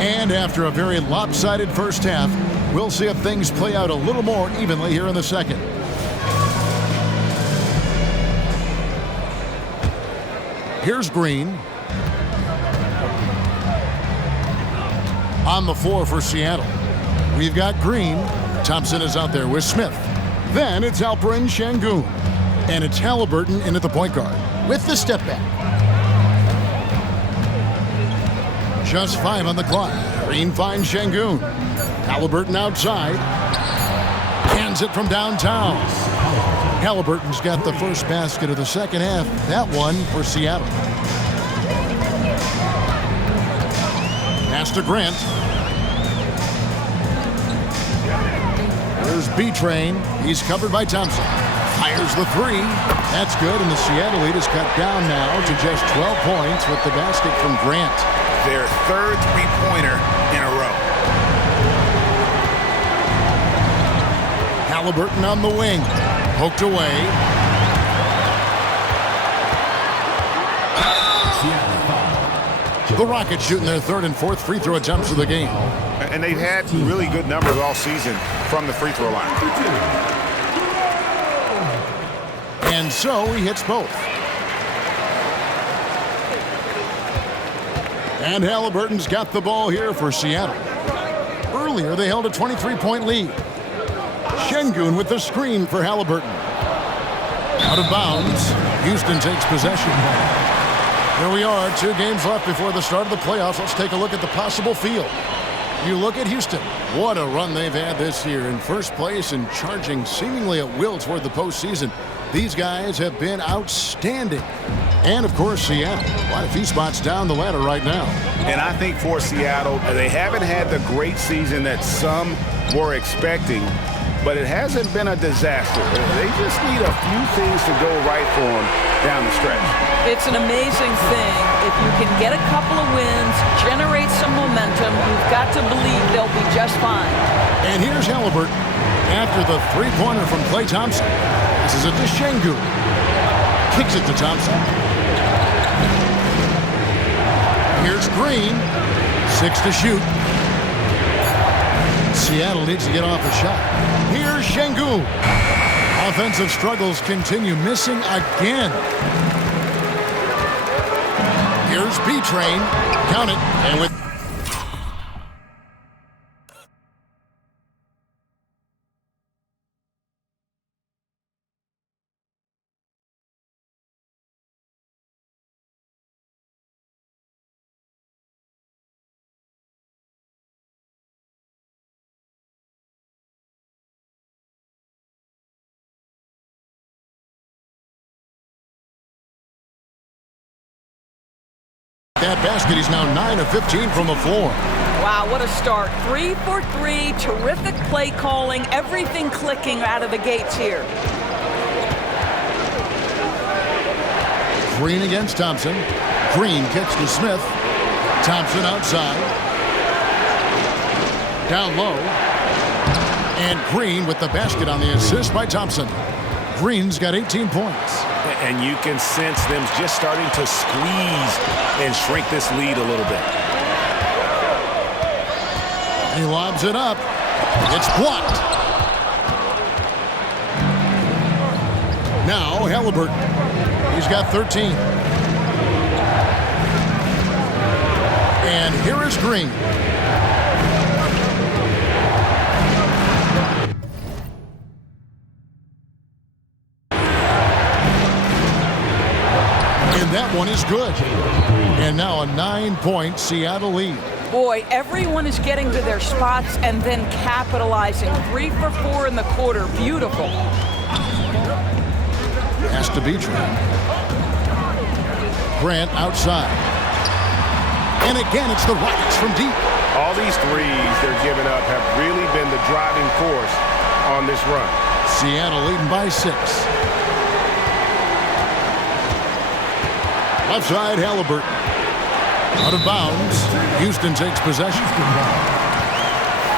And after a very lopsided first half, we'll see if things play out a little more evenly here in the second. Here's Green. On the floor for Seattle, we've got Green. Thompson is out there with Smith. Then it's Alperen Sengun. And it's Haliburton in at the point guard with the step back. Just 5 on the clock. Green finds Sengun. Haliburton outside. Hands it from downtown. Haliburton's got the first basket of the second half. That one for Seattle. Pass to Grant. There's B-Train. He's covered by Thompson. Fires the three. That's good, and the Seattle lead is cut down now to just 12 points with the basket from Grant. Their third three-pointer in a row. Haliburton on the wing. Poked away. The Rockets shooting their third and fourth free throw attempts of the game. And they've had really good numbers all season from the free throw line. And so he hits both. And Haliburton's got the ball here for Seattle. Earlier, they held a 23-point lead. Sengun with the screen for Haliburton. Out of bounds. Houston takes possession. Here we are, 2 games left before the start of the playoffs. Let's take a look at the possible field. You look at Houston. What a run they've had this year. In first place and charging seemingly at will toward the postseason. These guys have been outstanding. And, of course, Seattle. Quite a few spots down the ladder right now. And I think for Seattle, they haven't had the great season that some were expecting, but it hasn't been a disaster. They just need a few things to go right for them down the stretch. It's an amazing thing. If you can get a couple of wins, generate some momentum, you've got to believe they'll be just fine. And here's Haliburton after the three-pointer from Klay Thompson. This is it to Sengun. Kicks it to Thompson. Here's Green. 6 to shoot. Seattle needs to get off a shot. Here's Sengun. Offensive struggles continue, missing again. Here's B-Train. Count it. And with that basket, he's now 9 of 15 from the floor. Wow, what a start. 3 for 3, terrific play calling, everything clicking out of the gates here. Green against Thompson. Green kicks to Smith. Thompson outside. Down low. And Green with the basket on the assist by Thompson. Green's got 18 points. And you can sense them just starting to squeeze and shrink this lead a little bit. He lobs it up. It's blocked. Now Haliburton. He's got 13. And here is Green. That one is good. And now a 9-point Seattle lead. Boy, everyone is getting to their spots and then capitalizing. 3 for 4 in the quarter. Beautiful. Has to be true. Grant outside. And again, it's the Rockets from deep. All these threes they're giving up have really been the driving force on this run. Seattle leading by 6. Left side, Haliburton. Out of bounds. Houston takes possession.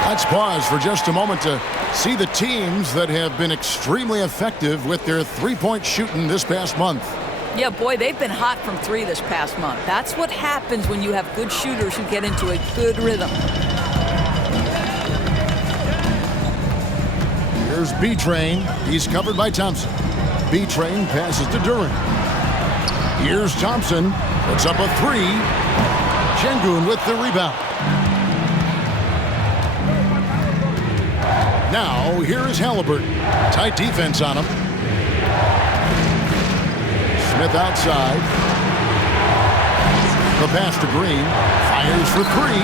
Let's pause for just a moment to see the teams that have been extremely effective with their three-point shooting this past month. Yeah, boy, they've been hot from three this past month. That's what happens when you have good shooters who get into a good rhythm. Here's B-Train. He's covered by Thompson. B-Train passes to Duren. Here's Thompson. Puts up a three. Şengün with the rebound. Now, here is Haliburton. Tight defense on him. Smith outside. The pass to Green. Fires for three.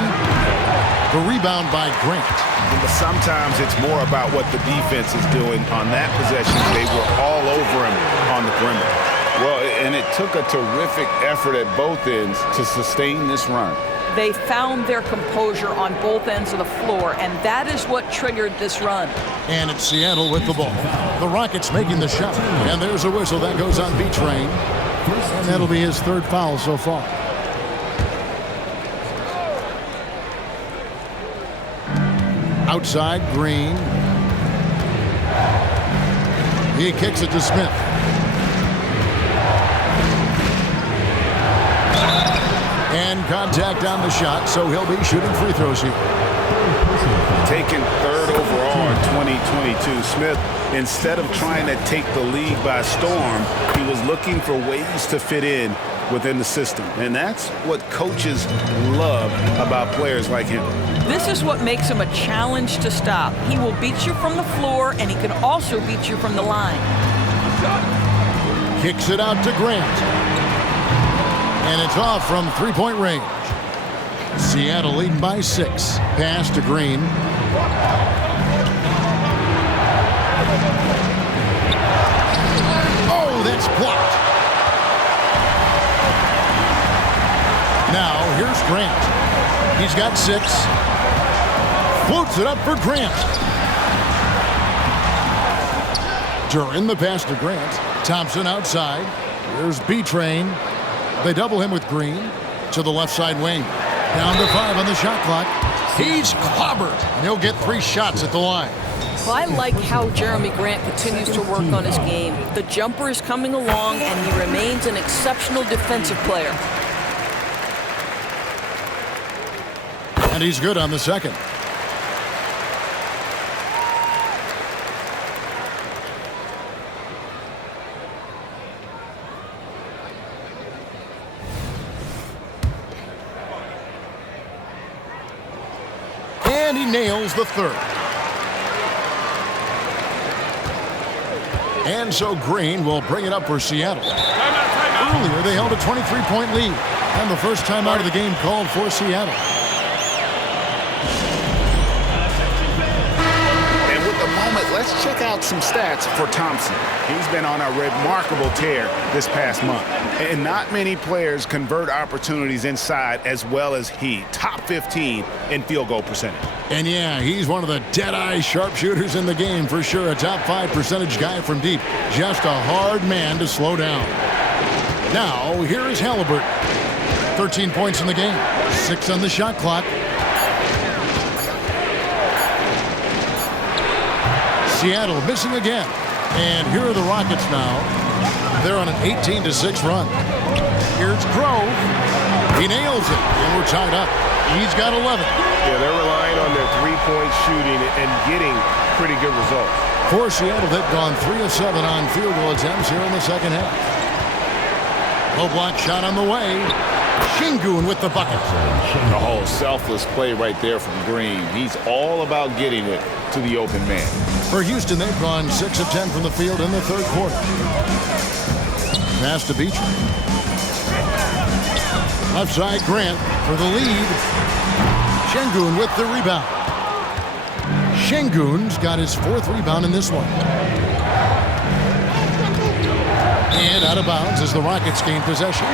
The rebound by Grant. But sometimes it's more about what the defense is doing. On that possession, they were all over him on the perimeter. Well, and it took a terrific effort at both ends to sustain this run. They found their composure on both ends of the floor, and that is what triggered this run. And it's Seattle with the ball. The Rockets making the shot. And there's a whistle that goes on B-Train. And that'll be his third foul so far. Outside, Green. He kicks it to Smith. And contact on the shot, so he'll be shooting free throws here. Taken third overall in 2022, Smith, instead of trying to take the league by storm, he was looking for ways to fit in within the system. And that's what coaches love about players like him. This is what makes him a challenge to stop. He will beat you from the floor, and he can also beat you from the line. Kicks it out to Grant. And it's off from three-point range. Seattle leading by 6. Pass to Green. Oh, that's blocked. Now, here's Grant. He's got 6. Floats it up for Grant. Duren the pass to Grant. Thompson outside. Here's B-Train. They double him with Green to the left side wing. Down to 5 on the shot clock. He's clobbered. And he'll get 3 shots at the line. Well, I like how Jeremy Grant continues to work on his game. The jumper is coming along, and he remains an exceptional defensive player. And he's good on the second. And he nails the third. And so Green will bring it up for Seattle. Earlier, they held a 23-point lead. And the first time out of the game called for Seattle. And with the moment, let's check out some stats for Thompson. He's been on a remarkable tear this past month. And not many players convert opportunities inside as well as he. Top 15 in field goal percentage. And yeah, he's one of the dead-eye sharpshooters in the game for sure. A top 5 percentage guy from deep. Just a hard man to slow down. Now, here is Haliburton. 13 points in the game. 6 on the shot clock. Seattle missing again. And here are the Rockets now. They're on an 18-6 run. Here's Grove. He nails it, and we're tied up. He's got 11. Yeah, they're relying on their three-point shooting and getting pretty good results. For Seattle, they've gone 3 of 7 on field goal attempts here in the second half. Low block shot on the way. Şengün with the bucket. Oh, selfless play right there from Green. He's all about getting it to the open man. For Houston, they've gone 6 of 10 from the field in the third quarter. Pass to Beecher. Left side, Grant for the lead. Şengün with the rebound. Şengün's got his 4th rebound in this one. And out of bounds as the Rockets gain possession.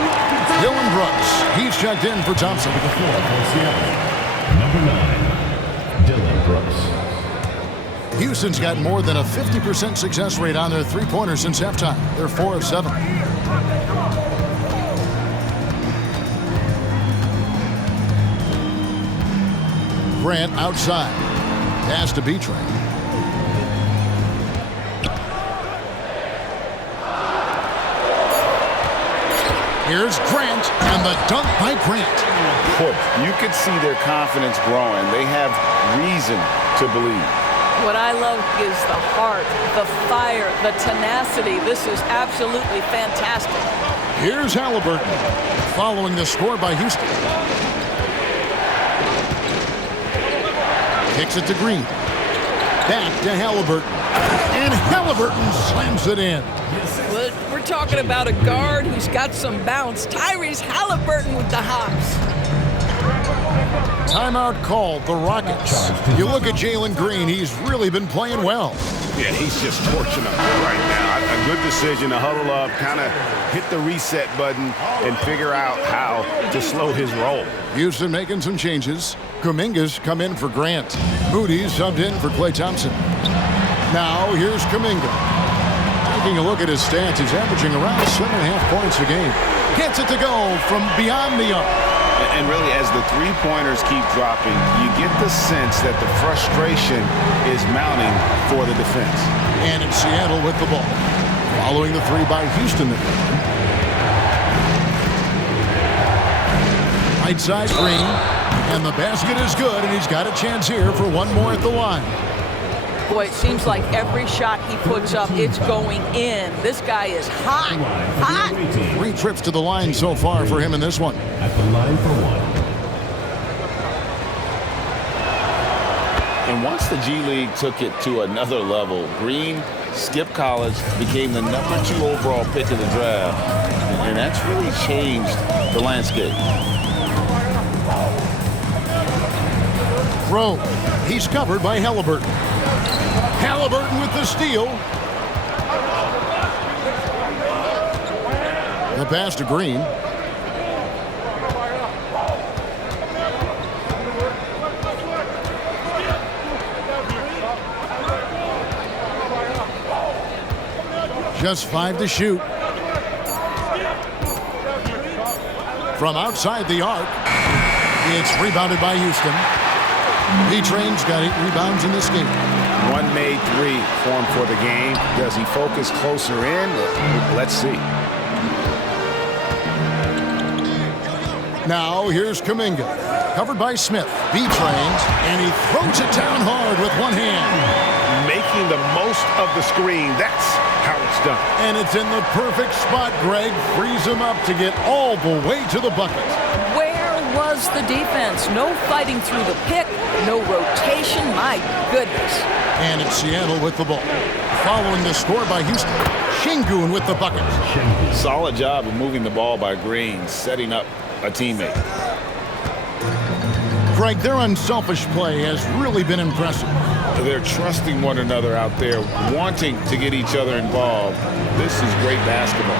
Dillon Brooks. He's checked in for Thompson. Number 9, Dillon Brooks. Houston's got more than a 50% success rate on their three-pointers since halftime. They're 4 of 7. Grant outside. Pass to B-Train. Here's Grant, and the dunk by Grant. Boy, you could see their confidence growing. They have reason to believe. What I love is the heart, the fire, the tenacity. This is absolutely fantastic. Here's Halliburton, following the score by Houston. Kicks it to Green. Back to Halliburton. And Halliburton slams it in. Well, we're talking about a guard who's got some bounce. Tyrese Halliburton with the hops. Timeout called, the Rockets. You look at Jalen Green, he's really been playing well. Yeah, he's just torching them right now. A good decision to huddle up, kind of hit the reset button, and figure out how to slow his roll. Houston making some changes. Kuminga's come in for Grant. Moody subbed in for Klay Thompson. Now here's Kuminga. Taking a look at his stats, he's averaging around 7.5 points a game. Gets it to go from beyond the arc. And really, as the three-pointers keep dropping, you get the sense that the frustration is mounting for the defense. And it's Seattle with the ball. Following the three by Houston. Right side Green. And the basket is good, and he's got a chance here for one more at the line. Boy, it seems like every shot he puts up, it's going in. This guy is hot, hot. 3 trips to the line so far for him in this one. At the line for one. And once the G League took it to another level, Green skipped college, became the #2 overall pick of the draft, and that's really changed the landscape. Rowe, he's covered by Halliburton. Halliburton with the steal. The pass to Green. Just 5 to shoot. From outside the arc, it's rebounded by Houston. B-Train's got 8 rebounds in this game. One made 3 formed for the game. Does he focus closer in? Let's see. Now here's Kuminga. Covered by Smith. B-Trains, and he throws it down hard with one hand. Making the most of the screen. That's how it's done. And it's in the perfect spot, Greg. Frees him up to get all the way to the bucket. Where was the defense? No fighting through the pick, no rotation. My goodness. And it's Seattle with the ball. Following the score by Houston, Şengün with the bucket. Solid job of moving the ball by Green, setting up a teammate. Greg, their unselfish play has really been impressive. They're trusting one another out there, wanting to get each other involved. This is great basketball.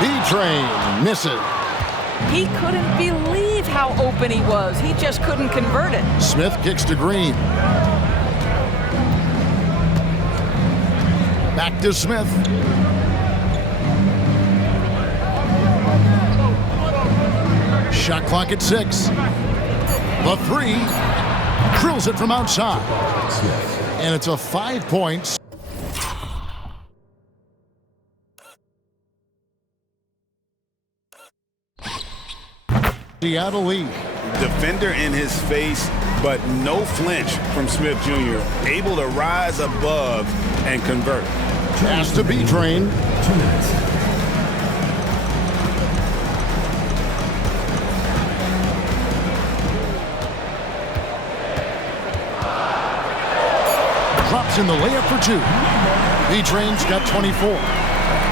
B-Train misses. He couldn't believe how open he was. He just couldn't convert it. Smith kicks to Green. Back to Smith. Shot clock at 6. The 3. Drills it from outside. And it's a 5 points. Seattle lead. Defender in his face, but no flinch from Smith Jr. Able to rise above and convert. Pass to B-Train. 2 minutes. Drops in the layup for 2. B-Train's got 24.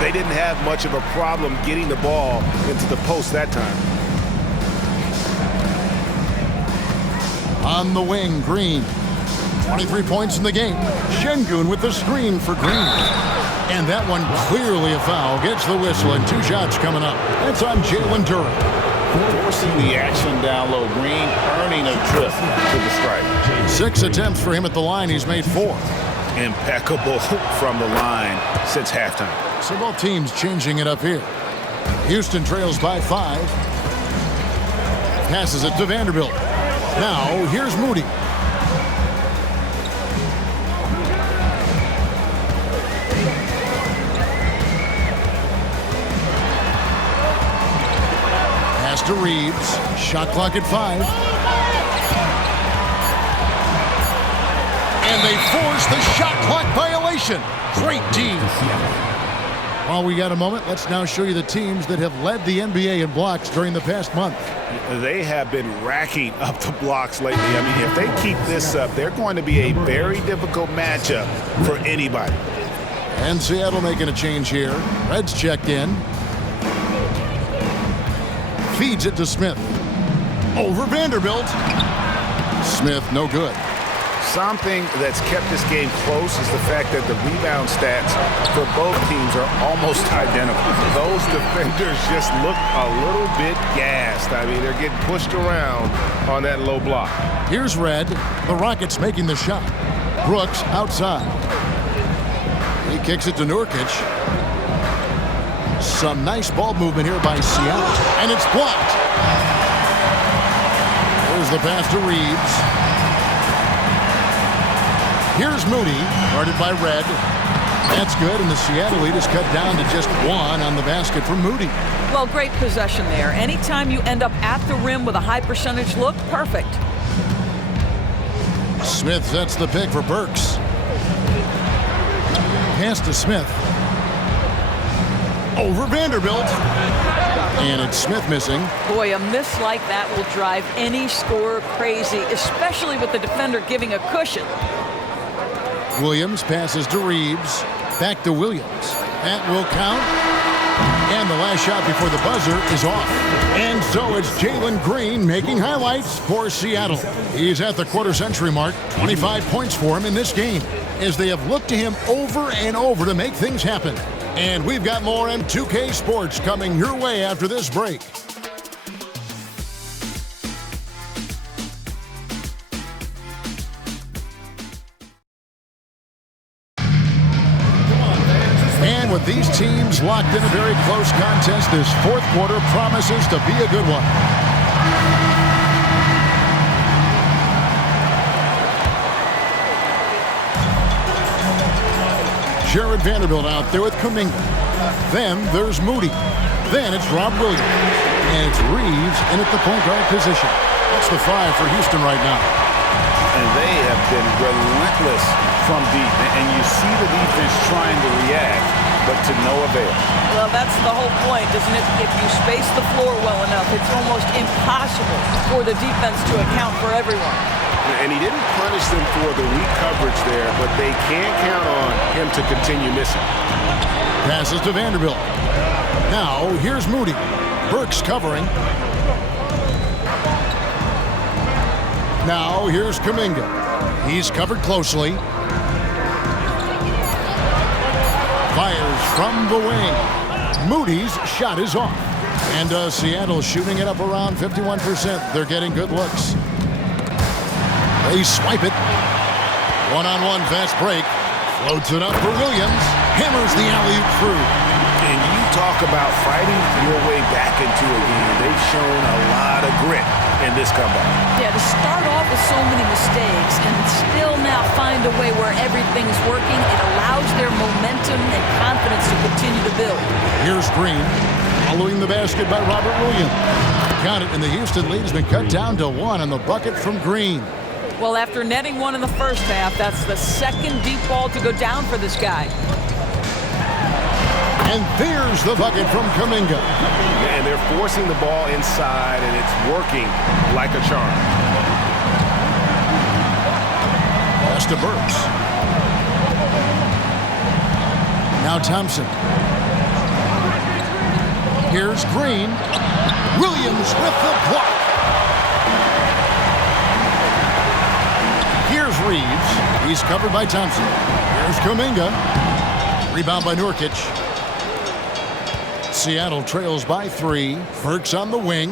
They didn't have much of a problem getting the ball into the post that time. On the wing, Green. 23 points in the game. Şengün with the screen for Green. And that one clearly a foul. Gets the whistle, and 2 shots coming up. That's on Jalen Duren. Forcing the action down low. Green earning a trip to the stripe. 6 attempts for him at the line. He's made 4. Impeccable from the line since halftime. So both teams changing it up here. Houston trails by 5. Passes it to Vanderbilt. Now, here's Moody. to Reeves. Shot clock at 5. And they force the shot clock violation. Great D. While we got a moment, let's now show you the teams that have led the NBA in blocks during the past month. They have been racking up the blocks lately. I mean, if they keep this up, they're going to be a very difficult matchup for anybody. And Seattle making a change here. Reds checked in. Feeds it to Smith. Over Vanderbilt. Smith, no good. Something that's kept this game close is the fact that the rebound stats for both teams are almost identical. Those defenders just look a little bit gassed. I mean, they're getting pushed around on that low block. Here's Red. The Rockets making the shot. Brooks outside. He kicks it to Nurkic. Some nice ball movement here by Seattle. And it's blocked. There's the pass to Reeves. Here's Moody, guarded by Red. That's good, and the Seattle lead is cut down to just 1 on the basket from Moody. Well, great possession there. Anytime you end up at the rim with a high percentage look, perfect. Smith sets the pick for Burks. Pass to Smith. Over Vanderbilt. And it's Smith missing. Boy, a miss like that will drive any scorer crazy, especially with the defender giving a cushion. Williams passes to Reeves. Back to Williams. That will count. And the last shot before the buzzer is off. And so it's Jalen Green making highlights for Seattle. He's at the quarter-century mark. 25 points for him in this game, as they have looked to him over and over to make things happen. And we've got more M2K Sports coming your way after this break. And with these teams locked in a very close contest, this fourth quarter promises to be a good one. Jared Vanderbilt out there with Kuminga. Then there's Moody. Then it's Rob Williams. And it's Reeves in at the point guard position. That's the 5 for Houston right now. And they have been relentless from deep. And you see the defense trying to react, but to no avail. Well, that's the whole point, isn't it? If you space the floor well enough, it's almost impossible for the defense to account for everyone. And he didn't punish them for the weak coverage there, but they can't count on him to continue missing. Passes to Vanderbilt. Now, here's Moody. Burks covering. Now, here's Kuminga. He's covered closely. Fires from the wing. Moody's shot is off. And Seattle shooting it up around 51%. They're getting good looks. They swipe it. One-on-one fast break. Floats it up for Williams. Hammers the alley-oop through. And you talk about fighting your way back into a game. They've shown a lot of grit in this comeback. Yeah, to start off with so many mistakes and still now find a way where everything's working, it allows their momentum and confidence to continue to build. Here's Green. Following the basket by Robert Williams. Count it, and the Houston lead has been cut down to 1 on the bucket from Green. Well, after netting 1 in the first half, that's the second deep ball to go down for this guy. And there's the bucket from Kuminga. And they're forcing the ball inside, and it's working like a charm. Pass to Burks. Now Thompson. Here's Green. Williams with the block. Here's Reeves. He's covered by Thompson. Here's Kuminga. Rebound by Nurkic. Seattle trails by 3. Burks on the wing.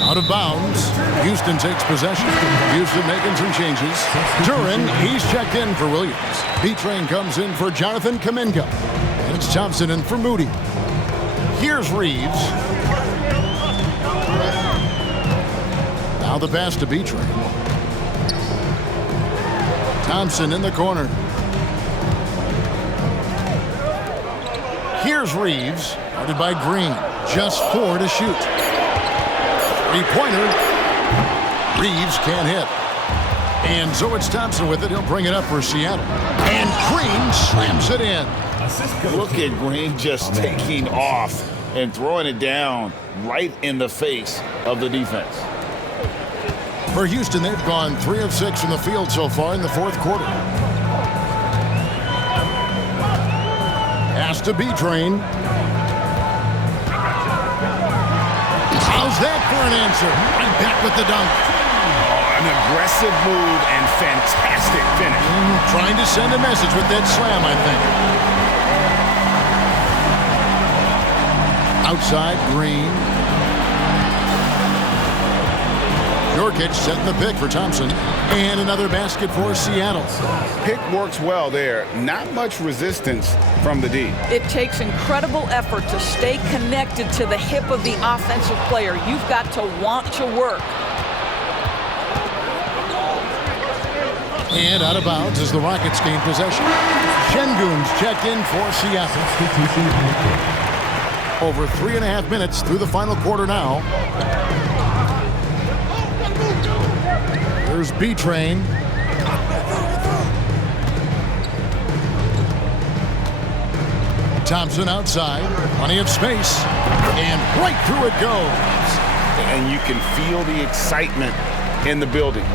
Out of bounds. Houston takes possession. Houston making some changes. Duren, he's checked in for Williams. B-Train comes in for Jonathan Kuminga. And it's Thompson in for Moody. Here's Reeves. Now the pass to B-Train. Thompson in the corner. Here's Reeves, guarded by Green. Just 4 to shoot. Three-pointer. Reeves can't hit. And so it's Thompson with it. He'll bring it up for Seattle. And Green slams it in. Look at Green just taking off and throwing it down right in the face of the defense. For Houston, they've gone 3 of 6 from the field so far in the fourth quarter. Has to be Train. How's that for an answer? Right back with the dunk. Oh, an aggressive move and fantastic finish. Trying to send a message with that slam, I think. Outside, Green. Nurkic setting the pick for Thompson. And another basket for Seattle. Pick works well there. Not much resistance from the D. It takes incredible effort to stay connected to the hip of the offensive player. You've got to want to work. And out of bounds as the Rockets gain possession. Şengün's checked in for Seattle. Over 3.5 minutes through the final quarter now. There's B-Train. Thompson outside. Plenty of space. And right through it goes. And you can feel the excitement in the building.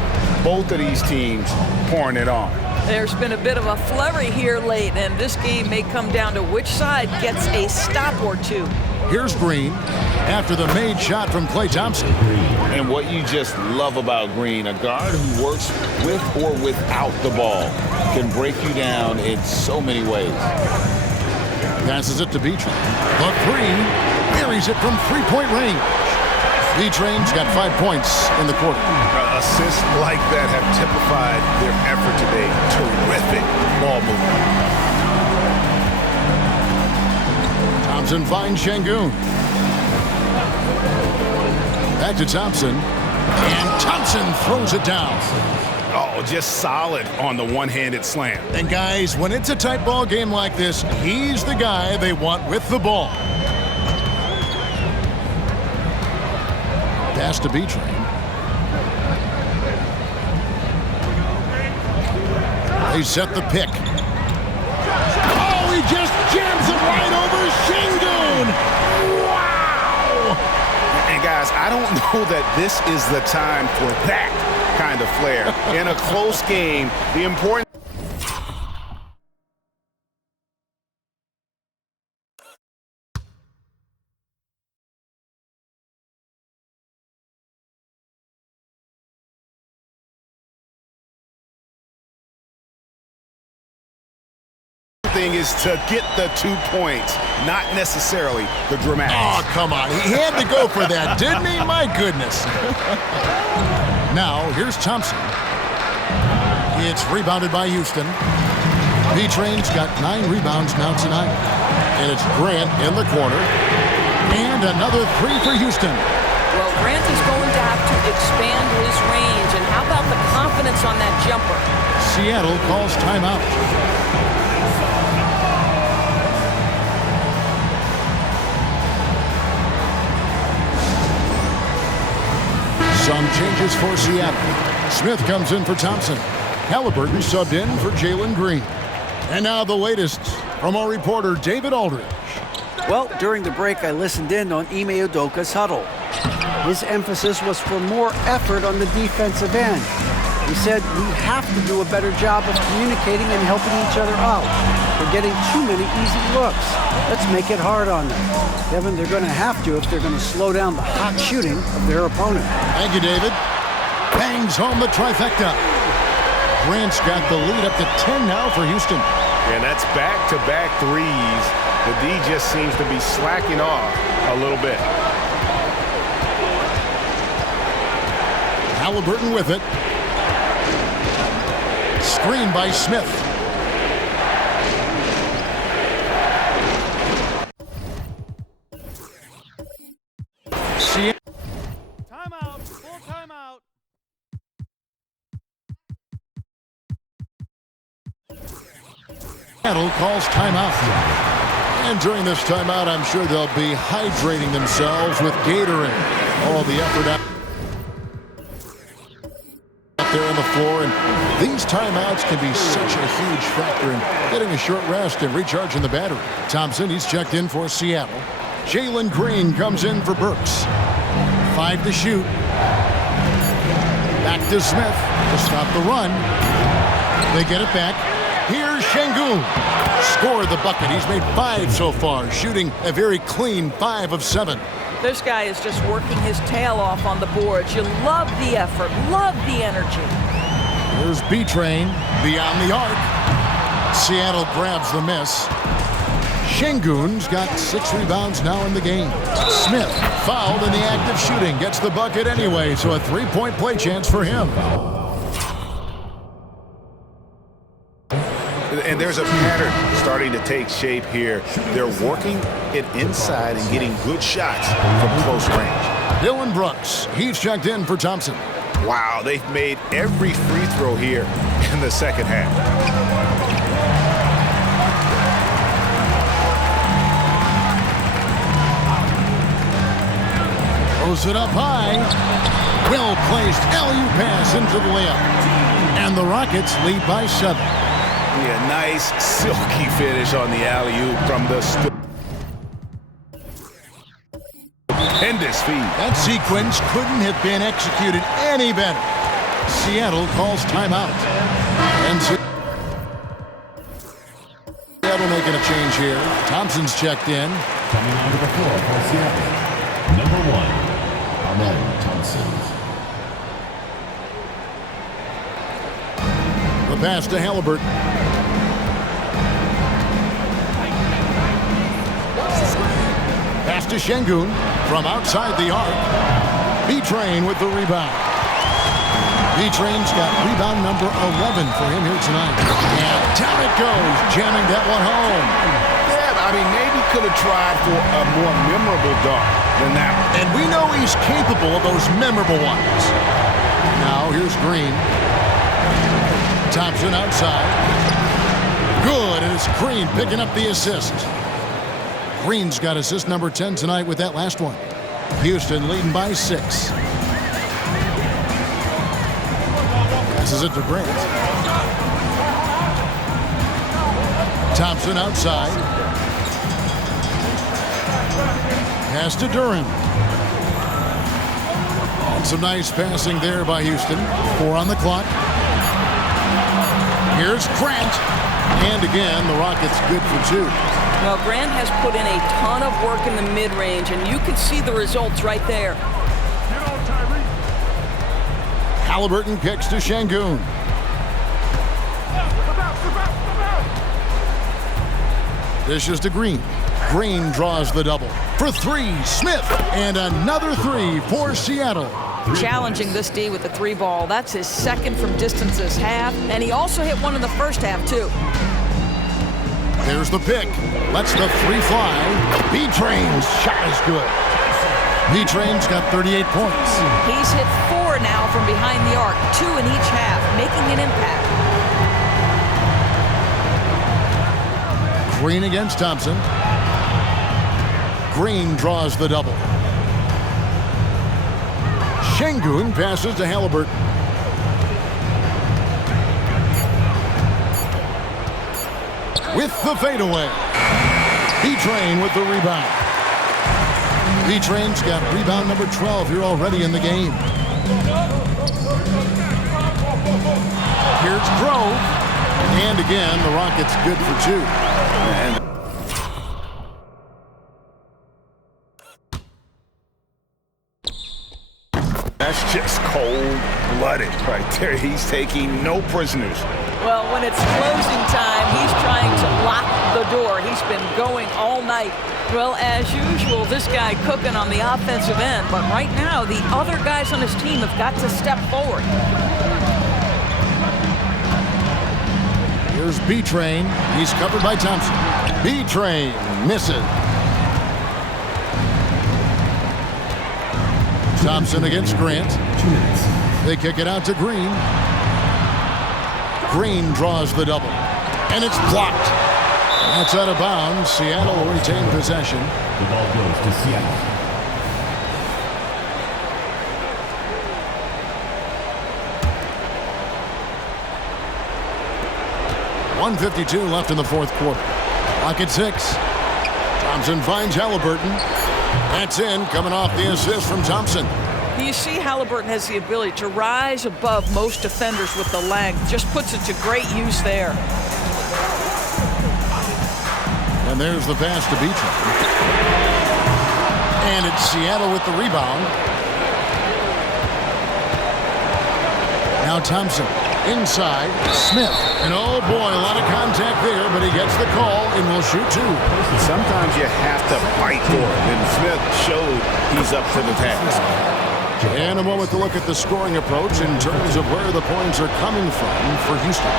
Both of these teams pouring it on. There's been a bit of a flurry here late, and this game may come down to which side gets a stop or two. Here's Green after the made shot from Klay Thompson. And what you just love about Green, a guard who works with or without the ball, can break you down in so many ways. Passes it to B-Train. The three, buries it from three-point range. B-Train's got 5 points in the quarter. Assists like that have typified their effort today. Terrific ball movement. Thompson finds Şengün. Back to Thompson. And Thompson throws it down. Oh, just solid on the one-handed slam. And guys, when it's a tight ball game like this, he's the guy they want with the ball. Pass to B-Train. They set the pick. Oh, he just jams it right over Şengün. Wow! And guys, I don't know that this is the time for that kind of flair. In a close game, the important thing is to get the 2 points, not necessarily the dramatics. Oh, come on. He had to go for that, didn't he? My goodness. Now, here's Thompson. It's rebounded by Houston. B-Train's got 9 rebounds now tonight. And it's Grant in the corner. And another 3 for Houston. Well, Grant is going to have to expand his range. And how about the confidence on that jumper? Seattle calls timeout. Some changes for Seattle. Smith comes in for Thompson. Halliburton subbed in for Jalen Green. And now the latest from our reporter, David Aldridge. Well, during the break, I listened in on Ime Udoka's huddle. His emphasis was for more effort on the defensive end. He said we have to do a better job of communicating and helping each other out. We're getting too many easy looks. Let's make it hard on them. Kevin, they're going to have to if they're going to slow down the hot shooting of their opponent. Thank you, David. Bangs home the trifecta. Grant's got the lead up to 10 now for Houston. And that's back-to-back threes. The D just seems to be slacking off a little bit. Halliburton with it. Screen by Smith. Timeout. Full timeout. Seattle calls timeout. And during this timeout, I'm sure they'll be hydrating themselves with Gatorade. All the effort out there on the floor, and these timeouts can be such a huge factor in getting a short rest and recharging the battery. Thompson, he's checked in for Seattle. Jalen Green comes in for Burks. 5 to shoot. Back to Smith to stop the run. They get it back. Here's Şengün. Scored the bucket. He's made 5 so far, shooting a very clean 5 of 7. This guy is just working his tail off on the boards. You love the effort, love the energy. Here's B-Train beyond the arc. Seattle grabs the miss. Şengün's got 6 rebounds now in the game. Smith fouled in the act of shooting. Gets the bucket anyway, so a 3-point play chance for him. And there's a pattern starting to take shape here. They're working it inside and getting good shots from close range. Dillon Brooks, he's checked in for Thompson. Wow, they've made every free throw here in the second half. Throws it up high. Well-placed alley-oop pass into the layup. And the Rockets lead by 7. Yeah, nice silky finish on the alley-oop from the stupendous feed. That sequence couldn't have been executed any better. Seattle calls timeout. And Seattle making a change here. Thompson's checked in. Coming onto the floor for Seattle, number 1, Amen Thompson. The pass to Halliburton. Pass to Şengün from outside the arc. B-Train with the rebound. B-Train's got rebound number 11 for him here tonight. And down it goes, jamming that one home. Yeah, I mean, maybe could have tried for a more memorable dunk than that one. And we know he's capable of those memorable ones. Now here's Green. Thompson outside. Good, and it's Green picking up the assist. Green's got assist number 10 tonight with that last one. Houston leading by 6. Passes it to Grant. Thompson outside. Pass to Duren. And some nice passing there by Houston. 4 on the clock. Here's Grant. And again, the Rockets good for 2. Well, Grant has put in a ton of work in the mid-range, and you can see the results right there. Halliburton kicks to Şengün. Dishes to Green. Green draws the double. For 3, Smith. And another 3 for Seattle. Challenging this D with the 3 ball. That's his second from distance this half, and he also hit one in the first half, too. There's the pick. Lets the 3 fly. B-Train's shot is good. B-Train's got 38 points. He's hit 4 now from behind the arc, 2 in each half, making an impact. Green against Thompson. Green draws the double. Şengün passes to Halliburton. With the fadeaway. B-Train with the rebound. B-Train's got rebound number 12 here already in the game. Here's Grove. And again, the Rockets good for 2. And that's just cold-blooded right there. He's taking no prisoners. Well, when it's closing time, he's trying to lock the door. He's been going all night. Well, as usual, this guy cooking on the offensive end. But right now, the other guys on his team have got to step forward. Here's B-Train. He's covered by Thompson. B-Train misses. Thompson against Grant. They kick it out to Green. Green draws the double. And it's blocked. That's out of bounds. Seattle will retain possession. The ball goes to Seattle. .152 left in the fourth quarter. Clock at 6. Thompson finds Halliburton. That's in, coming off the assist from Thompson. You see Halliburton has the ability to rise above most defenders with the length. Just puts it to great use there. And there's the pass to Beachum. And it's Seattle with the rebound. Now Thompson inside. Smith. And oh boy, a lot of contact there, but he gets the call and will shoot 2. Sometimes you have to fight for it, and Smith showed he's up to the task. And a moment to look at the scoring approach in terms of where the points are coming from for Houston.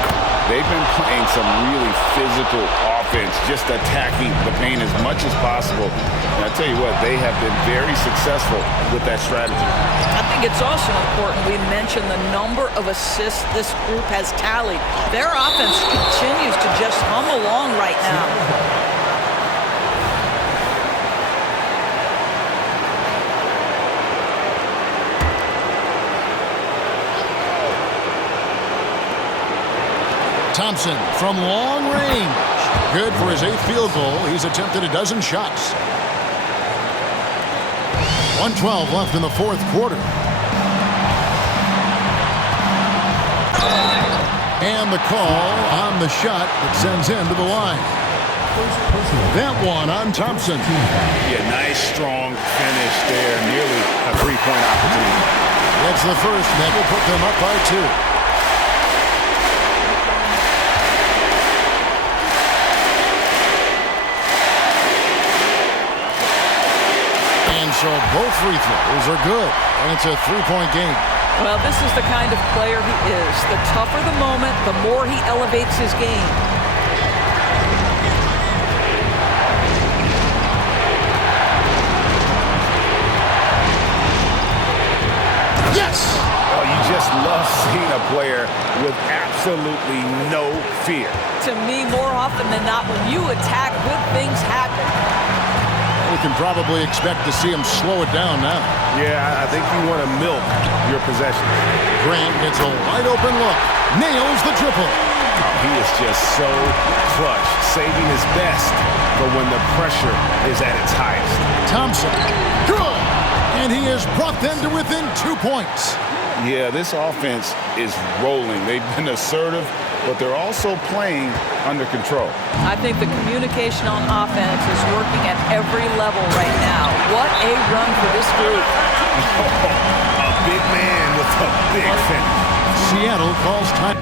They've been playing some really physical offense, just attacking the paint as much as possible. And I tell you what, they have been very successful with that strategy. I think it's also important we mention the number of assists this group has tallied. Their offense continues to just hum along right now. Thompson from long range. Good for his 8th field goal. He's attempted a dozen shots. 1:12 left in the fourth quarter. And the call on the shot that sends him to the line. That one on Thompson. Yeah, nice, strong finish there. Nearly a 3-point opportunity. That's the first, and that will put them up by 2. So both free throws are good, and it's a 3-point game. Well, this is the kind of player he is. The tougher the moment, the more he elevates his game. Yes! Oh, you just love seeing a player with absolutely no fear. To me, more often than not, when you attack, good things happen. We can probably expect to see him slow it down now. Yeah, I think you want to milk your possession. Grant gets a wide-open look. Nails the triple. He is just so clutch, saving his best for when the pressure is at its highest. Thompson. Good! And he has brought them to within 2 points. Yeah, this offense is rolling. They've been assertive, but they're also playing under control. I think the communication on offense is working at every level right now. What a run for this group. A big man with a big finish. Seattle calls time.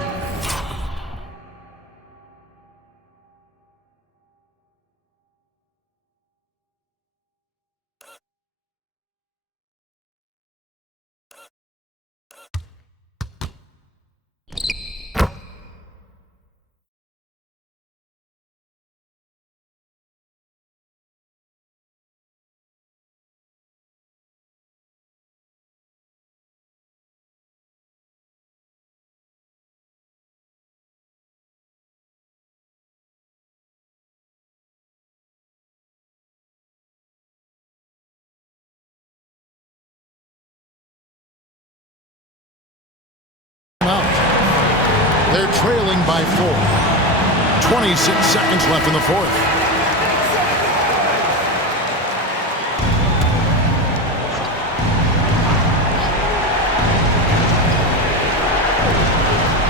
They're trailing by 4. 26 seconds left in the fourth.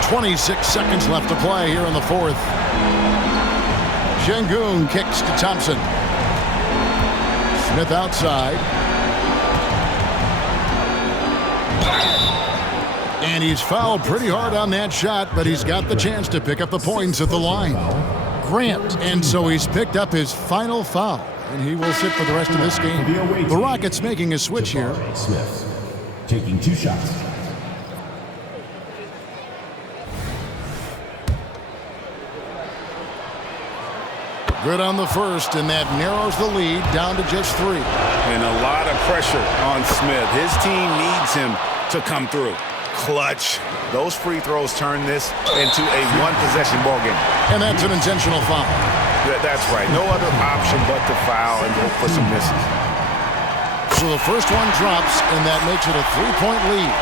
.26 seconds left to play here in the fourth. Şengün kicks to Thompson. Smith outside. And he's fouled pretty hard on that shot, but he's got the chance to pick up the points at the line. Grant, and so he's picked up his final foul, and he will sit for the rest of this game. The Rockets making a switch here. Smith taking 2 shots. Good on the first, and that narrows the lead down to just 3. And a lot of pressure on Smith. His team needs him to come through. Clutch. Those free throws turn this into a one-possession ball game. And that's an intentional foul. That's right. No other option but to foul and hope for some misses. So the first one drops, and that makes it a 3-point lead.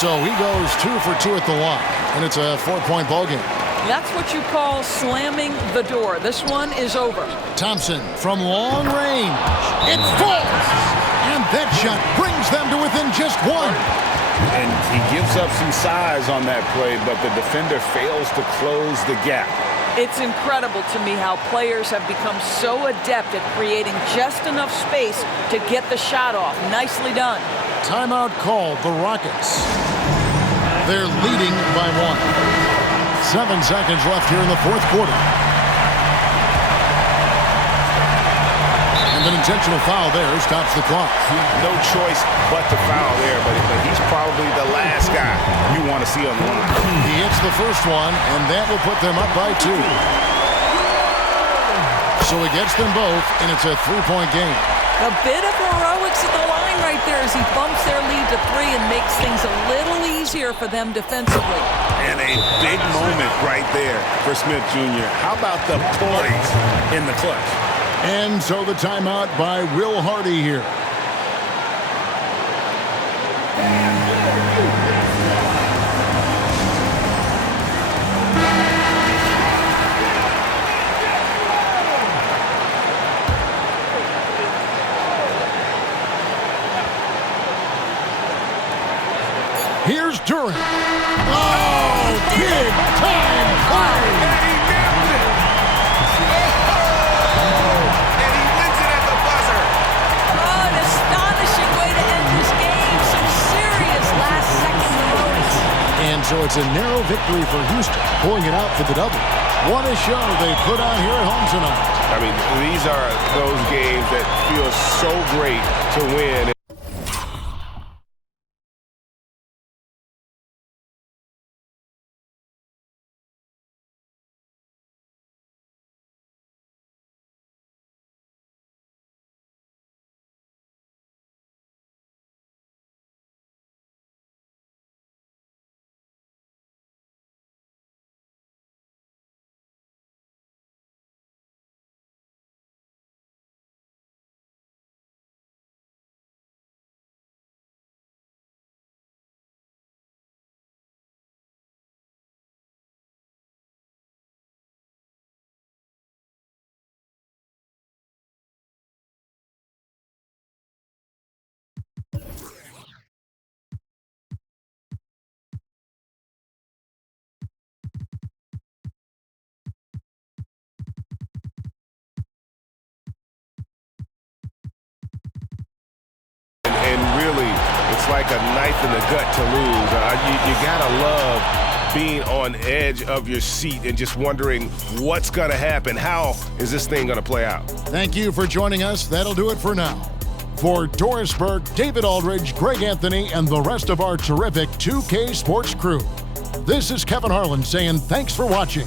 So he goes 2 for 2 at the line, and it's a 4-point ball game. That's what you call slamming the door. This one is over. Thompson from long range. It falls! And that shot brings them to within just one. And he gives up some size on that play, but the defender fails to close the gap. It's incredible to me how players have become so adept at creating just enough space to get the shot off. Nicely done. Timeout called, the Rockets. They're leading by 1. 7 seconds left here in the fourth quarter. And an intentional foul there stops the clock. No choice but to foul there, but he's probably the last guy you want to see on the line. He hits the first one, and that will put them up by 2. So he gets them both, and it's a 3-point game. A bit of heroics at the line right there as he bumps their lead to 3 and makes things a little easier for them defensively. And a big moment right there for Smith Jr. How about the poise in the clutch? And so the timeout by Will Hardy here. Here's Durant. Oh, big time play! And he nailed it! And he wins it at the buzzer! Oh, an astonishing way to end this game. Some serious last-second heroics. And so it's a narrow victory for Houston, pulling it out for the double. What a show they put on here at home tonight. I mean, these are those games that feel so great to win. It's like a knife in the gut to lose. You gotta love being on edge of your seat and just wondering what's gonna happen. How is this thing gonna play out? Thank you for joining us. That'll do it for now. For Doris Burke, David Aldridge, Greg Anthony, and the rest of our terrific 2K Sports crew, this is Kevin Harlan saying thanks for watching.